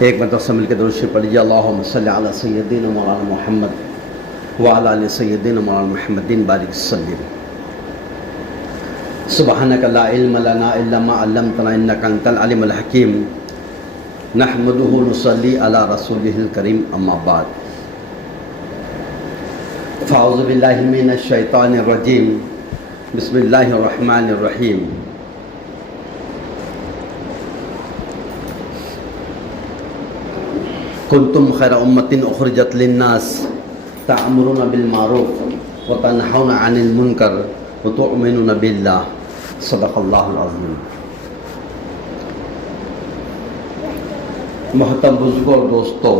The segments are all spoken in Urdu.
ایک مرتبہ سے مل کے درود شریف پڑھیے۔ اللہم صلی علی سیدنا مولانا محمد وعلی آل سیدنا مولانا محمد بارک وسلم۔ سبحانک لا علم لنا الا ما علمتنا انک انت العلیم الحکیم۔ نحمدہ ونصلی علی رسولہ الکریم، اما بعد۔ فاعوذ باللہ من الشیطان الرجیم، بسم اللہ الرحمن الرحیم۔ کنتم خیر امۃ اخرجت للناس تأمرون بالمعروف وتنہون عن المنکر وتؤمنون باللہ، صدق اللہ العظیم۔ محترم بزرگوں اور دوستو،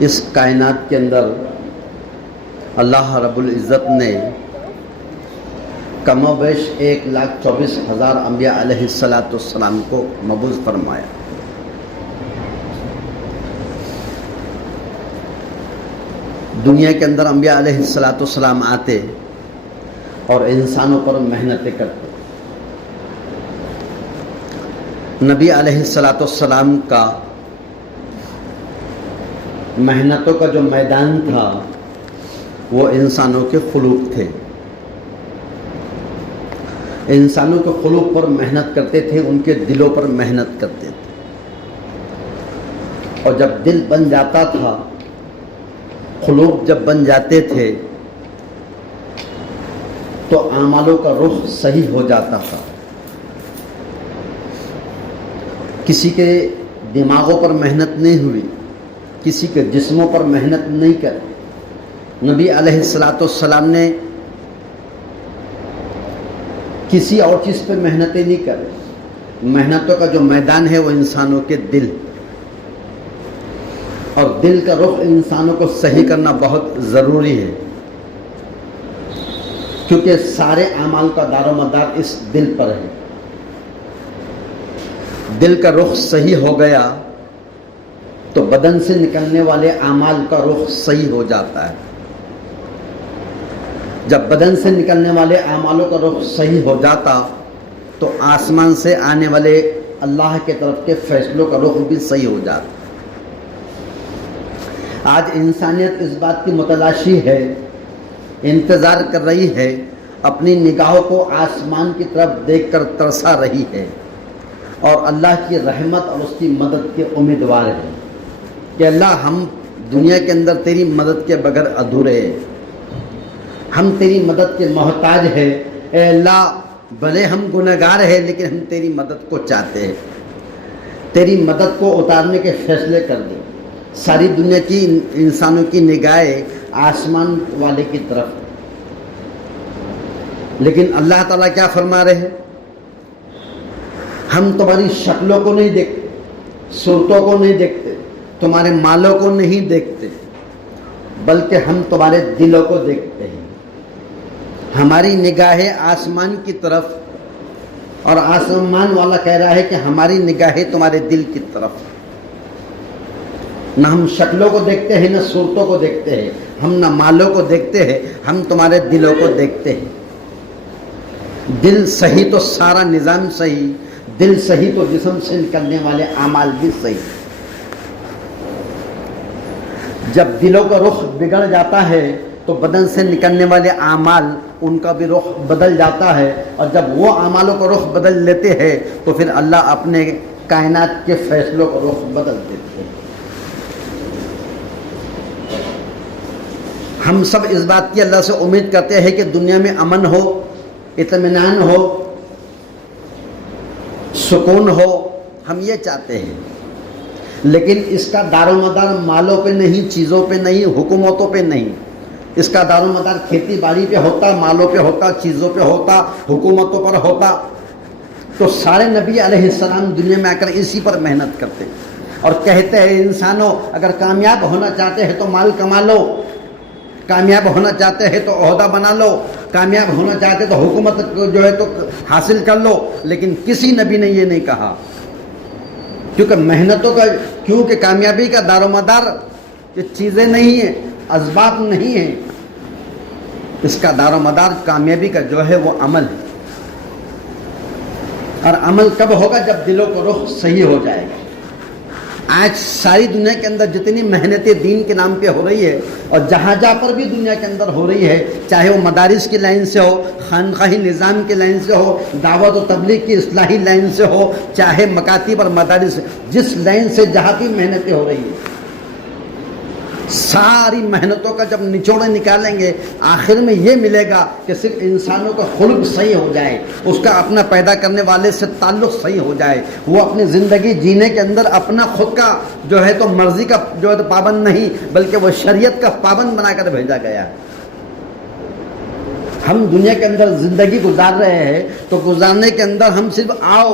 اس کائنات کے اندر اللہ رب العزت نے کم و بیش 1,24,000 انبیاء علیہ السلام کو مبعوث فرمایا۔ دنیا کے اندر انبیاء علیہ السلام آتے اور انسانوں پر محنتیں کرتے۔ نبی علیہ السلام کا محنتوں کا جو میدان تھا وہ انسانوں کے خلوق تھے۔ انسانوں کے خلوق پر محنت کرتے تھے، ان کے دلوں پر محنت کرتے تھے، اور جب دل بن جاتا تھا، خلوق جب بن جاتے تھے تو اعمالوں کا رخ صحیح ہو جاتا تھا۔ کسی کے دماغوں پر محنت نہیں ہوئی، کسی کے جسموں پر محنت نہیں کری۔ نبی علیہ السلام نے کسی اور چیز پہ محنتیں نہیں کرے۔ محنتوں کا جو میدان ہے وہ انسانوں کے دل، اور دل کا رخ انسانوں کو صحیح کرنا بہت ضروری ہے، کیونکہ سارے اعمال کا دار و مدار اس دل پر ہے۔ دل کا رخ صحیح ہو گیا تو بدن سے نکلنے والے اعمال کا رخ صحیح ہو جاتا ہے۔ جب بدن سے نکلنے والے اعمالوں کا رخ صحیح ہو جاتا تو آسمان سے آنے والے اللہ کے طرف کے فیصلوں کا رخ بھی صحیح ہو جاتا۔ آج انسانیت اس بات کی متلاشی ہے، انتظار کر رہی ہے، اپنی نگاہوں کو آسمان کی طرف دیکھ کر ترسا رہی ہے، اور اللہ کی رحمت اور اس کی مدد کے امیدوار ہے کہ اللہ ہم دنیا کے اندر تیری مدد کے بغیر ادھورے ہیں، ہم تیری مدد کے محتاج ہیں۔ اے اللہ، بھلے ہم گنہگار ہیں لیکن ہم تیری مدد کو چاہتے ہیں، تیری مدد کو اتارنے کے فیصلے کر دے۔ ساری دنیا کی انسانوں کی نگاہیں آسمان والے کی طرف، لیکن اللہ تعالیٰ کیا فرما رہے ہیں؟ ہم تمہاری شکلوں کو نہیں دیکھتے، صورتوں کو نہیں دیکھتے، تمہارے مالوں کو نہیں دیکھتے، بلکہ ہم تمہارے دلوں کو دیکھتے ہیں۔ ہماری نگاہیں آسمان کی طرف، اور آسمان والا کہہ رہا ہے کہ ہماری نگاہیں تمہارے دل کی طرف۔ نہ ہم شکلوں کو دیکھتے ہیں، نہ صورتوں کو دیکھتے ہیں، ہم نہ مالوں کو دیکھتے ہیں، ہم تمہارے دلوں کو دیکھتے ہیں۔ دل صحیح تو سارا نظام صحیح، دل صحیح تو جسم سے نکلنے والے اعمال بھی صحیح۔ جب دلوں کا رخ بگڑ جاتا ہے تو بدن سے نکلنے والے اعمال ان کا بھی رخ بدل جاتا ہے، اور جب وہ اعمالوں کا رخ بدل لیتے ہیں تو پھر اللہ اپنے کائنات کے فیصلوں کا رخ بدل دیتے ہیں۔ ہم سب اس بات کی اللہ سے امید کرتے ہیں کہ دنیا میں امن ہو، اطمینان ہو، سکون ہو، ہم یہ چاہتے ہیں، لیکن اس کا دار و مدار مالوں پہ نہیں، چیزوں پہ نہیں، حکومتوں پہ نہیں۔ اس کا دار و مدار کھیتی باڑی پہ ہوتا، مالوں پہ ہوتا، چیزوں پہ ہوتا، حکومتوں پر ہوتا تو سارے نبی علیہ السلام دنیا میں آ کر اسی پر محنت کرتے اور کہتے ہیں انسانوں اگر کامیاب ہونا چاہتے ہیں تو مال کما لو، کامیاب ہونا چاہتے ہیں تو عہدہ بنا لو، کامیاب ہونا چاہتے تو حکومت جو ہے تو حاصل کر لو، لیکن کسی نبی نے یہ نہیں کہا، کیونکہ محنتوں کا، کیونکہ کامیابی کا دار و مدار یہ چیزیں نہیں ہیں، اسباب نہیں ہیں، اس کا دار و مدار کامیابی کا جو ہے وہ عمل ہے۔ اور عمل کب ہوگا؟ جب دلوں کو رخ صحیح ہو جائے گا۔ آج ساری دنیا کے اندر جتنی محنتیں دین کے نام پہ ہو رہی ہے، اور جہاں پر بھی دنیا کے اندر ہو رہی ہے، چاہے وہ مدارس کی لائن سے ہو، خانقاہی نظام کی لائن سے ہو، دعوت و تبلیغ کی اصلاحی لائن سے ہو، چاہے مکاتب اور مدارس، جس لائن سے جہاں بھی محنتیں ہو رہی ہیں، ساری محنتوں کا جب نچوڑے نکالیں گے، آخر میں یہ ملے گا کہ صرف انسانوں کا خلق صحیح ہو جائے، اس کا اپنا پیدا کرنے والے سے تعلق صحیح ہو جائے، وہ اپنی زندگی جینے کے اندر اپنا خود کا جو ہے تو مرضی کا جو ہے تو پابند نہیں، بلکہ وہ شریعت کا پابند بنا کر بھیجا گیا۔ ہم دنیا کے اندر زندگی گزار رہے ہیں، تو گزارنے کے اندر ہم صرف آؤ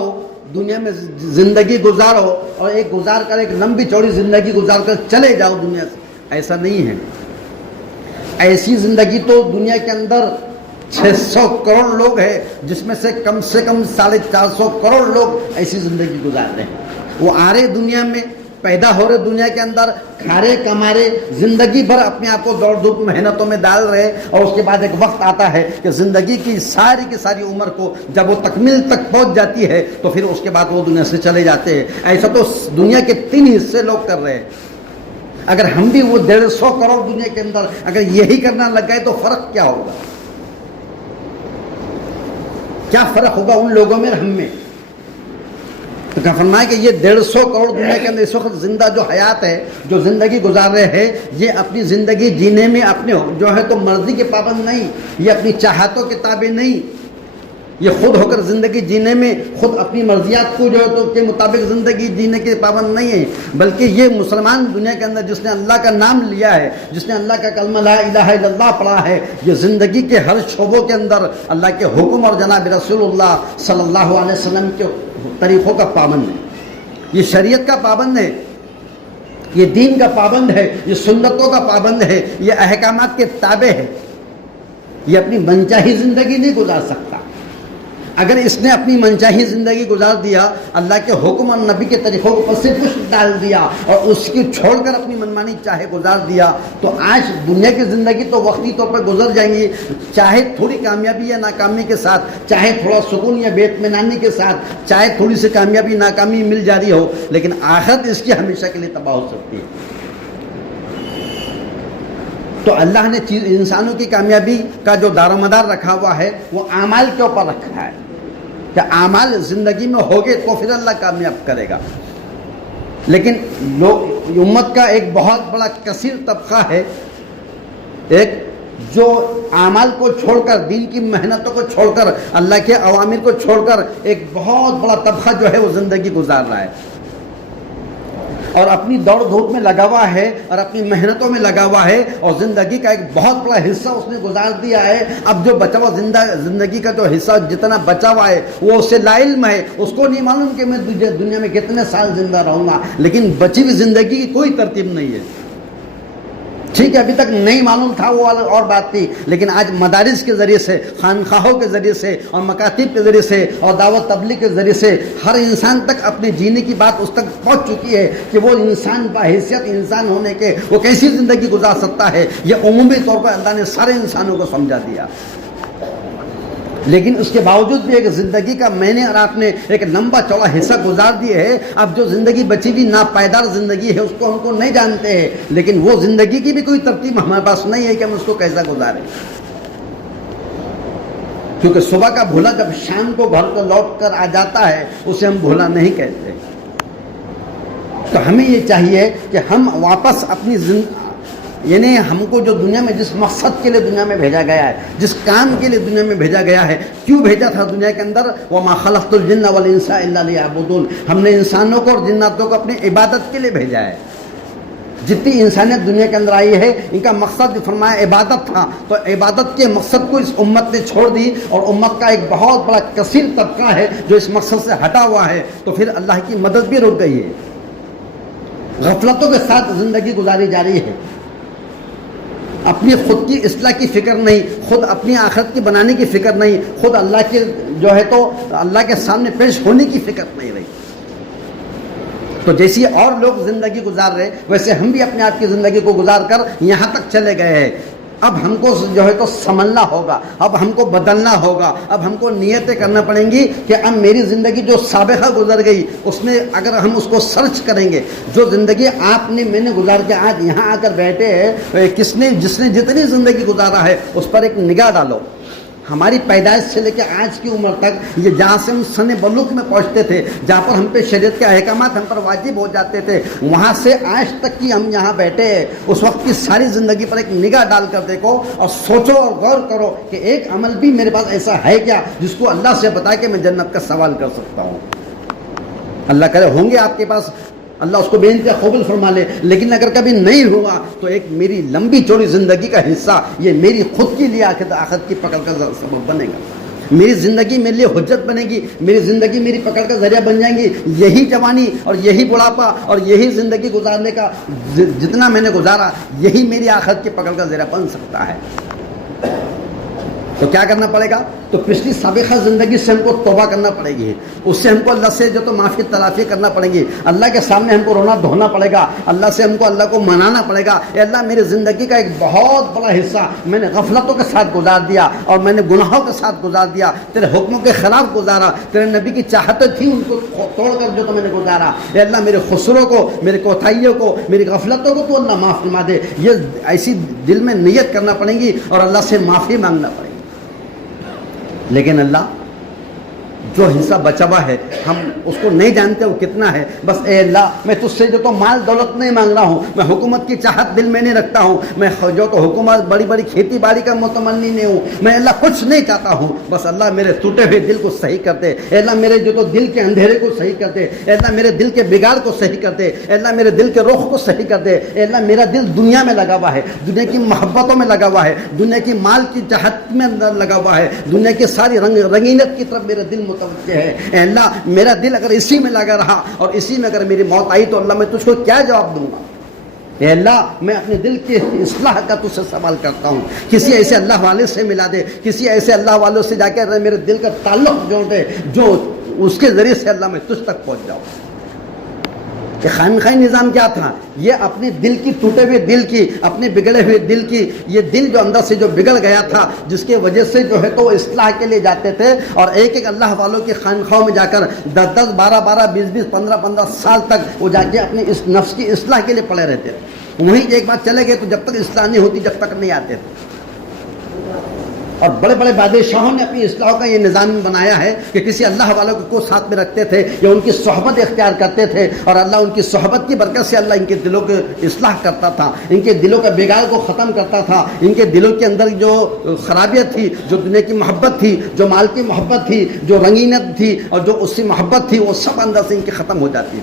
دنیا میں زندگی گزارو اور ایک گزار کر ایک لمبی چوڑی زندگی گزار کر چلے جاؤ دنیا سے، ایسا نہیں ہے۔ ایسی زندگی تو دنیا کے اندر 600 کروڑ لوگ ہیں، جس میں سے کم 450 کروڑ لوگ ایسی زندگی گزار رہے ہیں۔ وہ آ رہے دنیا میں، پیدا ہو رہے دنیا کے اندر، کھا رہے کما رہے، زندگی بھر اپنے آپ کو دوڑ دھوپ محنتوں میں ڈال رہے، اور اس کے بعد ایک وقت آتا ہے کہ زندگی کی ساری عمر کو جب وہ تکمیل تک پہنچ جاتی ہے تو پھر اس کے بعد وہ دنیا سے چلے جاتے ہیں۔ ایسا تو دنیا کے 3 حصے لوگ کر رہے ہیں۔ اگر ہم بھی وہ 150 کروڑ دنیا کے اندر اگر یہی کرنا لگ گئے تو فرق کیا ہوگا؟ کیا فرق ہوگا ان لوگوں میں اور ہم میں؟ تو کیا فرمایا کہ یہ 150 کروڑ دنیا کے اندر اس وقت زندہ جو حیات ہے، جو زندگی گزار رہے ہیں، یہ اپنی زندگی جینے میں اپنے جو ہے تو مرضی کے پابند نہیں، یہ اپنی چاہتوں کے تابع نہیں، یہ خود ہو کر زندگی جینے میں خود اپنی مرضیات کو جو ہے تو کے مطابق زندگی جینے کے پابند نہیں ہے، بلکہ یہ مسلمان دنیا کے اندر جس نے اللہ کا نام لیا ہے، جس نے اللہ کا کلمہ لا الہ الا اللہ پڑھا ہے، یہ زندگی کے ہر شعبوں کے اندر اللہ کے حکم اور جناب رسول اللہ صلی اللہ علیہ وسلم کے طریقوں کا پابند ہے، یہ شریعت کا پابند ہے، یہ دین کا پابند ہے، یہ سنتوں کا پابند ہے، یہ احکامات کے تابع ہے۔ یہ اپنی منچاہی زندگی نہیں گزار سکتا۔ اگر اس نے اپنی منچاہی زندگی گزار دیا، اللہ کے حکم اور نبی کے طریقوں کو سے کچھ ڈال دیا اور اس کی چھوڑ کر اپنی منمانی چاہے گزار دیا، تو آج دنیا کی زندگی تو وقتی طور پر گزر جائیں گی، چاہے تھوڑی کامیابی یا ناکامی کے ساتھ، چاہے تھوڑا سکون یا بے اطمینانی کے ساتھ، چاہے تھوڑی سی کامیابی ناکامی مل جاری ہو، لیکن آخرت اس کی ہمیشہ کے لیے تباہ ہو سکتی ہے۔ تو اللہ نے انسانوں کی کامیابی کا جو دار و مدار رکھا ہوا ہے وہ اعمال کے اوپر رکھا ہے کہ اعمال زندگی میں ہوگے تو پھر اللہ کامیاب کرے گا۔ لیکن لوگ امت کا ایک بہت بڑا کثیر طبقہ ہے، ایک جو اعمال کو چھوڑ کر، دین کی محنتوں کو چھوڑ کر، اللہ کے اوامر کو چھوڑ کر ایک بہت بڑا طبقہ جو ہے وہ زندگی گزار رہا ہے اور اپنی دوڑ دھوپ میں لگا ہوا ہے اور اپنی محنتوں میں لگا ہوا ہے، اور زندگی کا ایک بہت بڑا حصہ اس نے گزار دیا ہے۔ اب جو بچا ہوا زندگی کا جو حصہ جتنا بچا ہوا ہے وہ اس سے لا علم ہے، اس کو نہیں معلوم کہ میں دنیا میں کتنے سال زندہ رہوں گا، لیکن بچی ہوئی زندگی کی کوئی ترتیب نہیں ہے۔ ٹھیک ہے، ابھی تک نہیں معلوم تھا وہ اور بات تھی، لیکن آج مدارس کے ذریعے سے، خانقاہوں کے ذریعے سے اور مکاتب کے ذریعے سے اور دعوت تبلیغ کے ذریعے سے ہر انسان تک اپنے جینے کی بات اس تک پہنچ چکی ہے کہ وہ انسان بحیثیت انسان ہونے کے وہ کیسی زندگی گزار سکتا ہے۔ یہ عمومی طور پر اللہ نے سارے انسانوں کو سمجھا دیا، لیکن اس کے باوجود بھی ایک زندگی کا میں نے اور آپ نے ایک لمبا چوڑا حصہ گزار دیے ہے۔ اب جو زندگی بچی ہوئی ناپائیدار زندگی ہے اس کو ہم کو نہیں جانتے ہیں، لیکن وہ زندگی کی بھی کوئی ترتیب ہمارے پاس نہیں ہے کہ ہم اس کو کیسا گزاریں، کیونکہ صبح کا بھولا جب شام کو گھر کو لوٹ کر آ جاتا ہے اسے ہم بھولا نہیں کہتے۔ تو ہمیں یہ چاہیے کہ ہم واپس اپنی یعنی ہم کو جو دنیا میں جس مقصد کے لیے دنیا میں بھیجا گیا ہے، جس کام کے لیے دنیا میں بھیجا گیا ہے، کیوں بھیجا تھا دنیا کے اندر، وَمَا خَلَقْتُ الْجِنَّ وَالْإِنسَ إِلَّا لِيَعْبُدُونَ، ہم نے انسانوں کو اور جناتوں کو اپنی عبادت کے لیے بھیجا ہے۔ جتنی انسانیت دنیا کے اندر آئی ہے ان کا مقصد فرمایا عبادت تھا، تو عبادت کے مقصد کو اس امت نے چھوڑ دی، اور امت کا ایک بہت بڑا کثیر طبقہ ہے جو اس مقصد سے ہٹا ہوا ہے، تو پھر اللہ کی مدد بھی رک گئی ہے، غفلتوں کے ساتھ زندگی گزاری جا رہی ہے، اپنی خود کی اصلاح کی فکر نہیں، خود اپنی آخرت کی بنانے کی فکر نہیں، خود اللہ کے جو ہے تو اللہ کے سامنے پیش ہونے کی فکر نہیں رہی۔ تو جیسی اور لوگ زندگی گزار رہے ویسے ہم بھی اپنے آپ کی زندگی کو گزار کر یہاں تک چلے گئے ہیں۔ اب ہم کو جو ہے تو سنبھلنا ہوگا, اب ہم کو بدلنا ہوگا, اب ہم کو نیتیں کرنا پڑیں گی کہ اب میری زندگی جو سابقہ گزر گئی اس میں اگر ہم اس کو سرچ کریں گے, جو زندگی آپ نے میں نے گزار کے آج یہاں آ کر بیٹھے ہیں, جس نے جتنی زندگی گزارا ہے اس پر ایک نگاہ ڈالو. ہماری پیدائش سے لے کے آج کی عمر تک یہ جہاں سے ہم سن بلوغ میں پہنچتے تھے, جہاں پر ہم پہ شریعت کے احکامات ہم پر واجب ہو جاتے تھے, وہاں سے آج تک کی ہم یہاں بیٹھے ہیں, اس وقت کی ساری زندگی پر ایک نگاہ ڈال کر دیکھو اور سوچو اور غور کرو کہ ایک عمل بھی میرے پاس ایسا ہے کیا جس کو اللہ سے بتا کہ میں جنت کا سوال کر سکتا ہوں. اللہ کرے ہوں گے آپ کے پاس, اللہ اس کو بے انتہا قبول فرما لے. لیکن اگر کبھی نہیں ہوا تو ایک میری لمبی چوڑی زندگی کا حصہ یہ میری خود کے لیے آخرت کی پکڑ کا سبب بنے گا. میری زندگی میرے لیے حجت بنے گی, میری زندگی میری پکڑ کا ذریعہ بن جائیں گی. یہی جوانی اور یہی بڑھاپا اور یہی زندگی گزارنے کا جتنا میں نے گزارا, یہی میری آخرت کی پکڑ کا ذریعہ بن سکتا ہے. تو کیا کرنا پڑے گا؟ تو پچھلی سابقہ زندگی سے ہم کو توبہ کرنا پڑے گی, اس سے ہم کو اللہ سے جو تو معافی تلافی کرنا پڑے گی, اللہ کے سامنے ہم کو رونا دھونا پڑے گا, اللہ سے ہم کو اللہ کو منانا پڑے گا. اے اللہ میری زندگی کا ایک بہت بڑا حصہ میں نے غفلتوں کے ساتھ گزار دیا اور میں نے گناہوں کے ساتھ گزار دیا, تیرے حکموں کے خلاف گزارا, تیرے نبی کی چاہتیں تھیں ان کو توڑ کر جو تو میں نے گزارا. اے اللہ میرے خسروں کو, میرے کوتاہیوں کو, میری غفلتوں کو تو اللہ معاف فرما دے. یہ ایسی دل میں نیت کرنا پڑے گی اور اللہ سے معافی مانگنا پڑے گی. لیکن اللہ جو حصہ بچا ہوا ہے ہم اس کو نہیں جانتے وہ کتنا ہے. بس اے اللہ میں تجھ سے جو تو مال دولت نہیں مانگ رہا ہوں, میں حکومت کی چاہت دل میں نہیں رکھتا ہوں, میں جو تو حکومت بڑی بڑی کھیتی باڑی کا متمنی نہیں ہوں, میں اللہ کچھ نہیں چاہتا ہوں. بس اللہ میرے ٹوٹے ہوئے دل کو صحیح کر دے. اے اللہ میرے جو تو دل کے اندھیرے کو صحیح کر دے. اے اللہ میرے دل کے بگاڑ کو صحیح کر دے. اے اللہ میرے دل کے رخ کو صحیح کر دے. اے اللہ میرا دل دنیا میں لگا ہوا ہے, دنیا کی محبتوں میں لگا ہوا ہے, دنیا کی مال کی چاہت میں لگا ہوا ہے, دنیا کی ساری رنگینت کی طرف میرا دل متوجہ ہے. اے اللہ میرا دل اگر اسی میں لگا رہا اور اسی میں اگر میری موت آئی تو اللہ میں تجھ کو کیا جواب دوں گا؟ اے اللہ میں اپنے دل کی اصلاح کا تجھ سے سوال کرتا ہوں. کسی ایسے اللہ والے سے ملا دے, کسی ایسے اللہ والوں سے جا کے میرے دل کا تعلق جوڑ دے جو اس کے ذریعے سے اللہ میں تجھ تک پہنچ جاؤں. کہ خانقاہی نظام کیا تھا؟ یہ اپنے دل کی ٹوٹے ہوئے دل کی, اپنے بگڑے ہوئے دل کی, یہ دل جو اندر سے جو بگڑ گیا تھا جس کی وجہ سے جو ہے تو اصلاح کے لیے جاتے تھے اور ایک ایک اللہ والوں کی خانقاہوں میں جا کر 10 12 20 15 سال تک وہ جا کے اپنے اس نفس کی اصلاح کے لیے پڑے رہتے تھے. وہیں ایک بات چلے گئے تو جب تک اصلاح نہیں ہوتی جب تک نہیں آتے تھے. اور بڑے بڑے بادشاہوں نے اپنی اصلاح کا یہ نظام بنایا ہے کہ کسی اللہ والوں کو ساتھ میں رکھتے تھے یا ان کی صحبت اختیار کرتے تھے اور اللہ ان کی صحبت کی برکت سے اللہ ان کے دلوں کی اصلاح کرتا تھا, ان کے دلوں کا بگاڑ کو ختم کرتا تھا, ان کے دلوں کے اندر جو خرابیت تھی, جو دنیا کی محبت تھی, جو مال کی محبت تھی, جو رنگینت تھی اور جو اس سے محبت تھی, وہ سب اندر سے ان کی ختم ہو جاتی.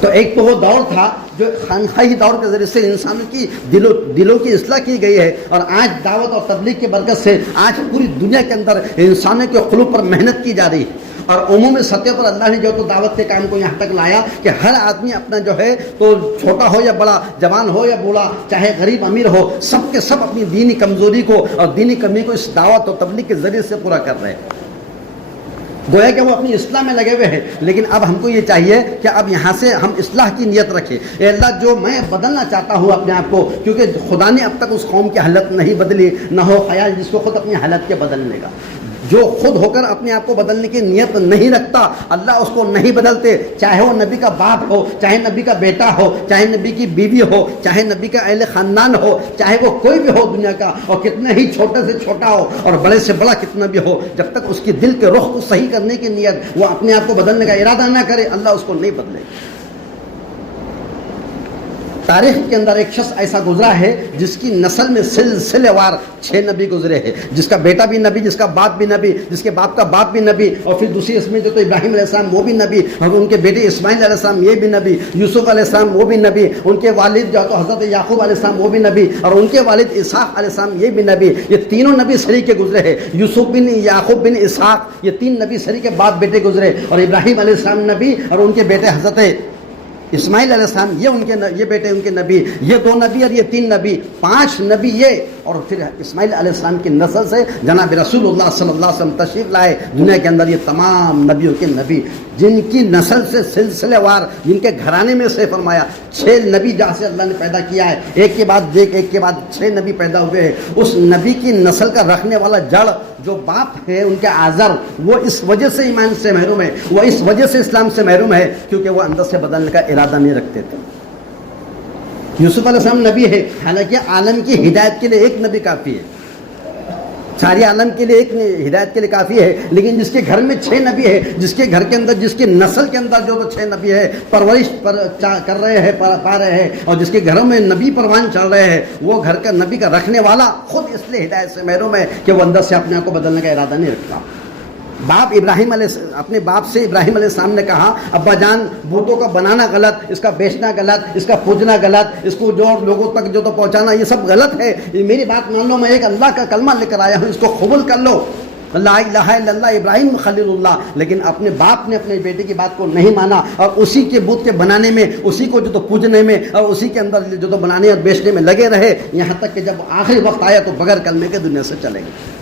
تو ایک تو وہ دور تھا جو خانقاہی دور کے ذریعے سے انسانوں کی دلوں کی اصلاح کی گئی ہے, اور آج دعوت اور تبلیغ کی برکت سے آج پوری دنیا کے اندر انسانوں کے قلوب پر محنت کی جا رہی ہے. اور عمومی سطح پر اللہ نے جو تو دعوت کے کام کو یہاں تک لایا کہ ہر آدمی اپنا جو ہے تو چھوٹا ہو یا بڑا, جوان ہو یا بوڑھا, چاہے غریب امیر ہو, سب کے سب اپنی دینی کمزوری کو اور دینی کمی کو اس دعوت اور تبلیغ کے ذریعے سے پورا کر رہے ہیں. گویا کہ وہ اپنی اصلاح میں لگے ہوئے ہیں. لیکن اب ہم کو یہ چاہیے کہ اب یہاں سے ہم اصلاح کی نیت رکھیں. اے اللہ جو میں بدلنا چاہتا ہوں اپنے آپ کو, کیونکہ خدا نے اب تک اس قوم کی حالت نہیں بدلی, نہ ہو خیال جس کو خود اپنی حالت کے بدلنے کا. جو خود ہو کر اپنے آپ کو بدلنے کی نیت نہیں رکھتا اللہ اس کو نہیں بدلتے, چاہے وہ نبی کا باپ ہو, چاہے نبی کا بیٹا ہو, چاہے نبی کی بیوی ہو, چاہے نبی کا اہل خاندان ہو, چاہے وہ کوئی بھی ہو دنیا کا, اور کتنا ہی چھوٹے سے چھوٹا ہو اور بڑے سے بڑا کتنا بھی ہو, جب تک اس کی دل کے رخ کو صحیح کرنے کی نیت, وہ اپنے آپ کو بدلنے کا ارادہ نہ کرے, اللہ اس کو نہیں بدلے. تاریخ کے اندر ایک شخص ایسا گزرا ہے جس کی نسل میں سلسلے وار 6 نبی گزرے ہیں, جس کا بیٹا بھی نبی, جس کا باپ بھی نبی, جس کے باپ کا باپ بھی نبی, اور پھر دوسری اس میں جو تو ابراہیم علیہ السلام وہ بھی نبی, اور ان کے بیٹے اسماعیل علیہ السلام یہ بھی نبی, یوسف علیہ السلام وہ بھی نبی, ان کے والد جو تو حضرت یعقوب علیہ السلام وہ بھی نبی, اور ان کے والد اسحاق علیہ السلام یہ بھی نبی. یہ تینوں نبی سری کے گزرے ہیں. یوسف بن یعقوب بن اسحاق یہ 3 نبی سری کے باپ بیٹے گزرے, اور ابراہیم علیہ السلام نبی اور ان کے بیٹے حضرت اسماعیل علیہ السلام یہ بیٹے ان کے نبی, یہ 2 نبی اور یہ 3 نبی, 5 نبی یہ. اور پھر اسماعیل علیہ السلام کی نسل سے جناب رسول اللہ صلی اللہ علیہ وسلم تشریف لائے دنیا کے اندر. یہ تمام نبیوں کے نبی جن کی نسل سے سلسلے وار, جن کے گھرانے میں سے فرمایا 6 نبی جہاں سے اللہ نے پیدا کیا ہے، ایک کے بعد ایک کے بعد 6 نبی پیدا ہوئے ہیں، اس نبی کی نسل کا رکھنے والا جڑ جو باپ ہے ان کے آزر، وہ اس وجہ سے ایمان سے محروم ہے، وہ اس وجہ سے اسلام سے محروم ہے کیونکہ وہ اندر سے بدلنے کا ارادہ نہیں رکھتے تھے۔ یوسف علیہ السلام نبی ہے، حالانکہ عالم کی ہدایت کے لیے ایک نبی کافی ہے، ساری عالم کے لیے ایک ہدایت کے لیے کافی ہے، لیکن جس کے گھر میں 6 نبی ہے، جس کے گھر کے اندر، جس کی نسل کے اندر جو 6 نبی ہے پرورش کر رہے ہیں، پا رہے ہیں، اور جس کے گھروں میں نبی پروان چل رہے ہیں، وہ گھر کا نبی کا رکھنے والا خود اس لیے ہدایت سے محروم ہے کہ وہ اندر سے اپنے آپ کو بدلنے کا ارادہ نہیں رکھتا۔ باپ ابراہیم اپنے باپ سے ابراہیم علیہ السلام نے کہا، ابا جان بتوں کا بنانا غلط، اس کا بیچنا غلط، اس کا پوجنا غلط، اس کو جو لوگوں تک جو تو پہنچانا یہ سب غلط ہے، میری بات مان لو، میں ایک اللہ کا کلمہ لے کر آیا ہوں، اس کو قبول کر لو، لا الہ الا اللہ ابراہیم خلیل اللہ۔ لیکن اپنے باپ نے اپنے بیٹے کی بات کو نہیں مانا اور اسی کے بت کے بنانے میں، اسی کو جو تو پوجنے میں اور اسی کے اندر جو تو بنانے اور بیچنے میں لگے رہے، یہاں تک کہ جب آخری وقت آیا تو بغیر کلمے کے دنیا سے چلے گئے۔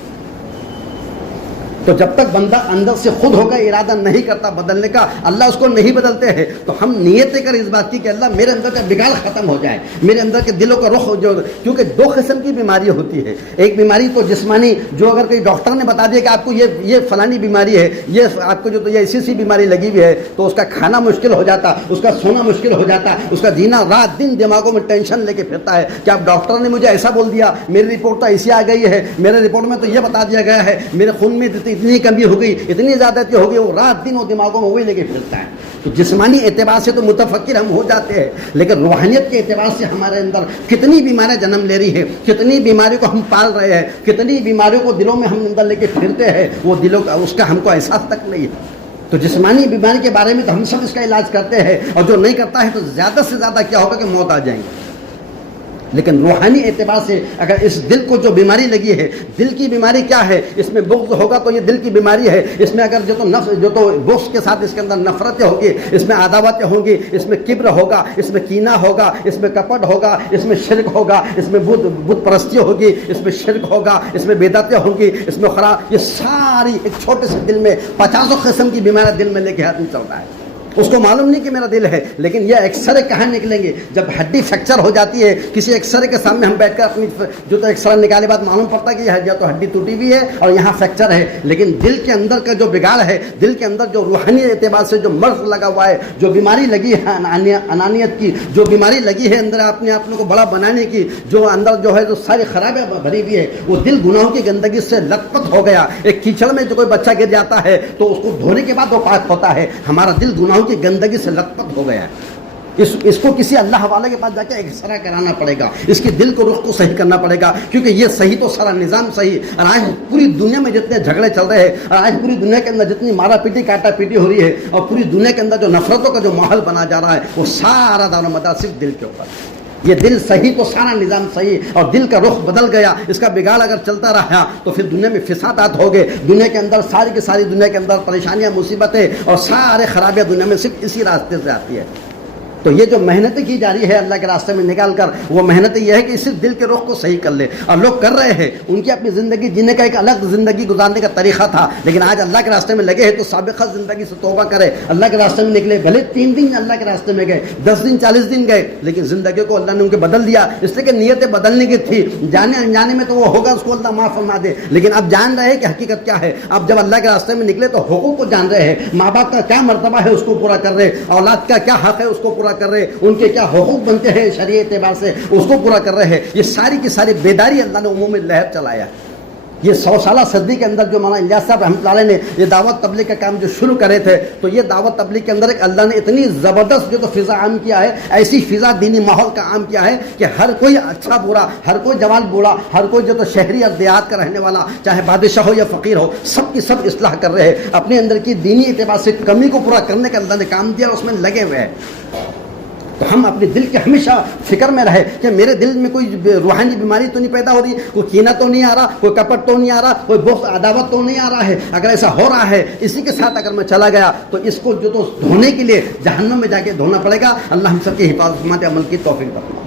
تو جب تک بندہ اندر سے خود ہو کر ارادہ نہیں کرتا بدلنے کا، اللہ اس کو نہیں بدلتے ہیں۔ تو ہم نیتیں کر اس بات کی کہ اللہ میرے اندر کا بگاڑ ختم ہو جائے، میرے اندر کے دلوں کا رخ جو، کیونکہ 2 قسم کی بیماری ہوتی ہے، ایک بیماری تو جسمانی، جو اگر کوئی ڈاکٹر نے بتا دیا کہ آپ کو یہ فلانی بیماری ہے، یہ آپ کو جو تو یہ ایسی بیماری لگی ہوئی ہے، تو اس کا کھانا مشکل ہو جاتا، اس کا سونا مشکل ہو جاتا، اس کا جینا رات دن دماغوں میں ٹینشن لے کے پھرتا ہے کہ اب ڈاکٹر نے مجھے ایسا بول دیا، میری رپورٹ تو ایسی آ گئی ہے، میرے رپورٹ میں تو یہ بتا دیا گیا ہے، میرے خون میں اتنی کمی ہو گئی، اتنی زیادتی ہو گئی، وہ رات دن وہ دماغوں میں وہی لے کے پھرتا ہے۔ تو جسمانی اعتبار سے تو متفکر ہم ہو جاتے ہیں، لیکن روحانیت کے اعتبار سے ہمارے اندر کتنی بیماریاں جنم لے رہی ہے، کتنی بیماریوں کو ہم پال رہے ہیں، کتنی بیماریوں کو دلوں میں ہم اندر لے کے پھرتے ہیں، وہ دلوں کا اس کا ہم کو احساس تک نہیں ہے۔ تو جسمانی بیماری کے بارے میں تو ہم سب اس کا علاج کرتے ہیں، اور جو نہیں کرتا ہے تو زیادہ سے زیادہ کیا ہوگا کہ موت آ جائیں گے۔ لیکن روحانی اعتبار سے اگر اس دل کو جو بیماری لگی ہے، دل کی بیماری کیا ہے، اس میں بغض ہوگا تو یہ دل کی بیماری ہے، اس میں اگر جو تو بغض کے ساتھ اس کے اندر نفرتیں ہوگی، اس میں عداوتیں ہوں گی، اس میں کبر ہوگا، اس میں کینہ ہوگا، اس میں کپٹ ہوگا، اس میں شرک ہوگا، اس میں بت پرستی ہوگی، اس میں شرک ہوگا، اس میں بدعتیں ہوں گی، اس میں خراب، یہ ساری ایک چھوٹے سے دل میں 50 قسم کی بیماریاں دل میں لے کے آدمی چل رہا ہے۔ اس کو معلوم نہیں کہ میرا دل ہے، لیکن یہ ایکسرے کہاں نکلیں گے؟ جب ہڈی فریکچر ہو جاتی ہے، کسی ایکسرے کے سامنے ہم بیٹھ کر اپنی جو تو ایکسرے نکالے بعد معلوم پڑتا ہے کہ یہ یا تو ہڈی ٹوٹی ہوئی ہے اور یہاں فریکچر ہے، لیکن دل کے اندر کا جو بگاڑ ہے، دل کے اندر جو روحانی اعتبار سے جو مرض لگا ہوا ہے، جو بیماری لگی ہے انانیت کی، جو بیماری لگی ہے اندر اپنے آپ کو بڑا بنانے کی، جو اندر جو ہے جو ساری خرابیاں بھری ہوئی ہے، وہ دل گناہوں کی گندگی سے لت پت ہو گیا۔ ایک کیچڑ میں جو کوئی بچہ گر جاتا ہے تو اس کو دھونے کے بعد وہ پاک ہوتا ہے، ہمارا دل گناہوں کی گندگی سے لت پت ہو گیا ہے۔ اس کو کسی اللہ والے کے پاس جا کے ایکسرا کرانا پڑے گا، اس کے دل کو رخ کو صحیح کرنا پڑے گا، کیونکہ یہ صحیح تو سارا نظام صحیح۔ اور آج پوری دنیا میں جتنے جھگڑے چل رہے ہیں، اور آج پوری دنیا کے اندر جتنی مارا پیٹی کاٹا پیٹی ہو رہی ہے، اور پوری دنیا کے اندر جو نفرتوں کا جو ماحول بنا جا رہا ہے، وہ سارا دار و مدار صرف دل کے اوپر۔ یہ دل صحیح تو سارا نظام صحیح، اور دل کا رخ بدل گیا، اس کا بگاڑ اگر چلتا رہا تو پھر دنیا میں فسادات ہو گئے، دنیا کے اندر ساری کی ساری دنیا کے اندر پریشانیاں مصیبتیں اور سارے خرابیاں دنیا میں صرف اسی راستے سے آتی ہے۔ تو یہ جو محنتیں کی جا رہی ہے اللہ کے راستے میں نکال کر، وہ محنتیں یہ ہے کہ صرف دل کے رخ کو صحیح کر لے، اور لوگ کر رہے ہیں، ان کی اپنی زندگی جینے کا ایک الگ زندگی گزارنے کا طریقہ تھا، لیکن آج اللہ کے راستے میں لگے ہیں تو سابقہ زندگی سے توبہ کرے، اللہ کے راستے میں نکلے، بھلے 3 دن اللہ کے راستے میں گئے، 10 دن 40 دن گئے، لیکن زندگی کو اللہ نے ان کے بدل دیا، اس لیے کہ نیتیں بدلنے کی تھی، جانے انجانے میں تو وہ ہوگا، اس کو اللہ معاف فرما دے، لیکن اب جان رہے ہیں کہ حقیقت کیا ہے۔ اب جب اللہ کے راستے میں نکلے تو حقوق کو جان رہے ہیں، ماں باپ کا کیا مرتبہ ہے اس کو پورا کر رہے، اولاد کا کیا حق ہے اس کو پورا کر رہے، ان کے کیا حقوق بنتے ہیں شرعی اعتبار سے اس کو پورا کر رہے ہیں۔ یہ ساری کی ساری بیداری اللہ نے عموم میں لہر چلایا۔ یہ 100 سالہ صدی کے اندر جو مولانا الیاس صاحب رحمۃ اللہ علیہ نے یہ دعوت تبلیغ کا کام جو شروع کرے تھے، تو یہ دعوت تبلیغ کے اندر ایک اللہ نے اتنی زبردست جو تو فضا عام کیا ہے، ایسی فضا دینی ماحول کا عام کیا ہے کہ ہر کوئی اچھا برا، ہر کوئی جوان بوڑھا، ہر کوئی جو تو شہری اور دیہات کا رہنے والا، چاہے بادشاہ ہو یا فقیر ہو، سب کی سب اصلاح کر رہے ہیں، اپنے اندر کی دینی اعتبار سے کمی کو پورا کرنے کا اللہ نے کام دیا اور اس میں لگے ہوئے ہیں۔ تو ہم اپنے دل کے ہمیشہ فکر میں رہے کہ میرے دل میں کوئی روحانی بیماری تو نہیں پیدا ہو رہی، کوئی کینہ تو نہیں آ رہا، کوئی کپٹ تو نہیں آ رہا، کوئی بغض عداوت تو نہیں آ رہا ہے۔ اگر ایسا ہو رہا ہے، اسی کے ساتھ اگر میں چلا گیا تو اس کو جو تو دھونے کے لیے جہنم میں جا کے دھونا پڑے گا۔ اللہ ہم سب کی حفاظت عمل کی توفیق دے۔